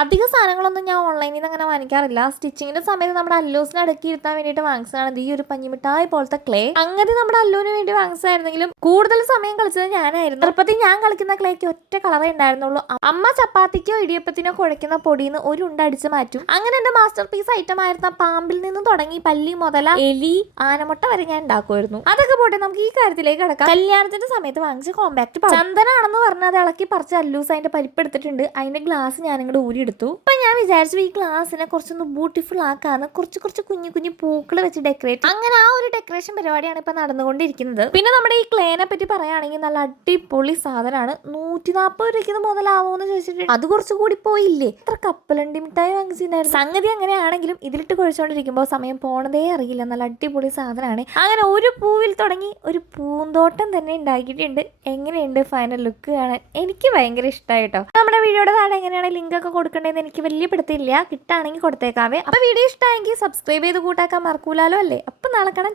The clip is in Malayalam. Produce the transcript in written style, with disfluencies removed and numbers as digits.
അധിക സാധനങ്ങളൊന്നും ഞാൻ ഓൺലൈനിൽ നിന്ന് അങ്ങനെ വാങ്ങിക്കാറില്ല. സ്റ്റിച്ചിങ്ങിന്റെ സമയത്ത് നമ്മുടെ അല്ലൂസിനെ അടുക്കി ഇരുത്താൻ വേണ്ടിയിട്ട് വാങ്ങിച്ചതാണ് ഈ ഒരു പഞ്ഞിമിഠായി പോലത്തെ ക്ലേ. അങ്ങനെ നമ്മുടെ അല്ലുവിന് വേണ്ടി വാങ്ങിച്ചതായിരുന്നെങ്കിലും കൂടുതൽ സമയം കളിച്ചത് ഞാനായിരുന്നു. ചെറുപ്പത്തിൽ ഞാൻ കളിക്കുന്ന ക്ലേക്ക് ഒറ്റ കളറേ ഉണ്ടായിരുന്നുള്ളൂ. അമ്മ ചപ്പാത്തിക്കോ ഇടിയപ്പത്തിനോ കുഴക്കുന്ന പൊടിയിൽ ഒരു ഉണ്ട അടിച്ച് മാറ്റും. അങ്ങനെ എന്റെ മാസ്റ്റർ പീസ് ഐറ്റം ആയിരുന്ന പാമ്പിൽ നിന്ന് തുടങ്ങി പല്ലി മുതല എലി ആനമുട്ട വരെ ഞാൻ ഉണ്ടാക്കുമായിരുന്നു. അതൊക്കെ പോട്ടെ, നമുക്ക് ഈ കാര്യത്തിലേക്ക് കിടക്കാം. കല്യാണത്തിന്റെ സമയത്ത് വാങ്ങിച്ച കോമ്പാക്ട് ചന്ദനാണെന്ന് പറഞ്ഞ് അത് ഇളക്കി പറിച്ച് അല്ലൂസ് അതിന്റെ പരിപ്പെടുത്തിട്ടുണ്ട്. അതിന്റെ ഗ്ലാസ് ഞാൻ ഇങ്ങോട്ട് ഊരിയെടുത്തു. അപ്പൊ ഞാൻ വിചാരിച്ചു ഈ ഗ്ലാസിനെ കുറച്ചൊന്ന് ബ്യൂട്ടിഫുൾ ആക്കാന്ന് കുറച്ച് കുഞ്ഞു കുഞ്ഞു പൂക്കൾ വെച്ച് ഡെക്കറേറ്റ്. അങ്ങനെ ആ ഒരു ഡെക്കറേഷൻ പരിപാടിയാണ് ഇപ്പൊ നടന്നുകൊണ്ടിരിക്കുന്നത്. പിന്നെ നമ്മുടെ ഈ ക്ലേനെ പറ്റി പറയുകയാണെങ്കിൽ നല്ല അടിപൊളി സാധനമാണ്. 140 രൂപയ്ക്ക് ഇത് മുതലാവോന്ന് ചോദിച്ചിട്ട് അത് കുറച്ചുകൂടി പോയില്ലേ. എത്ര കപ്പലണ്ടി മിഠായി വാങ്ങിച്ചിട്ടുണ്ടായിരുന്നു. സംഗതി അങ്ങനെയാണെങ്കിലും ഇതിലിട്ട് കുഴിച്ചുകൊണ്ടിരിക്കുമ്പോൾ സമയം പോണതേ അറിയില്ല. നല്ല അടിപൊളി സാധനമാണ്. അങ്ങനെ ഒരു പൂവിൽ തുടങ്ങി ഒരു പൂന്തോട്ടം തന്നെ ഉണ്ടാക്കിയിട്ടുണ്ട്. എങ്ങനെയുണ്ട് ഫൈനൽ ലുക്ക് കാണാൻ? എനിക്ക് ഭയങ്കര ഇഷ്ടമായിട്ടോ. നമ്മുടെ വീഡിയോയുടെ താഴെ എങ്ങനെയാണ് ലിങ്ക് ഒക്കെ കൊടുക്കേണ്ടതെന്ന് എനിക്ക് വലിയ പിടുത്തില്ല. കിട്ടുകയാണെങ്കിൽ കൊടുത്തേക്കാവേ. അപ്പൊ വീഡിയോ ഇഷ്ടമായെങ്കിൽ സബ്സ്ക്രൈബ് ചെയ്ത് കൂട്ടാക്കാൻ മറക്കൂലാലോ അല്ലേ. അപ്പൊ നാളെ കാണാൻ.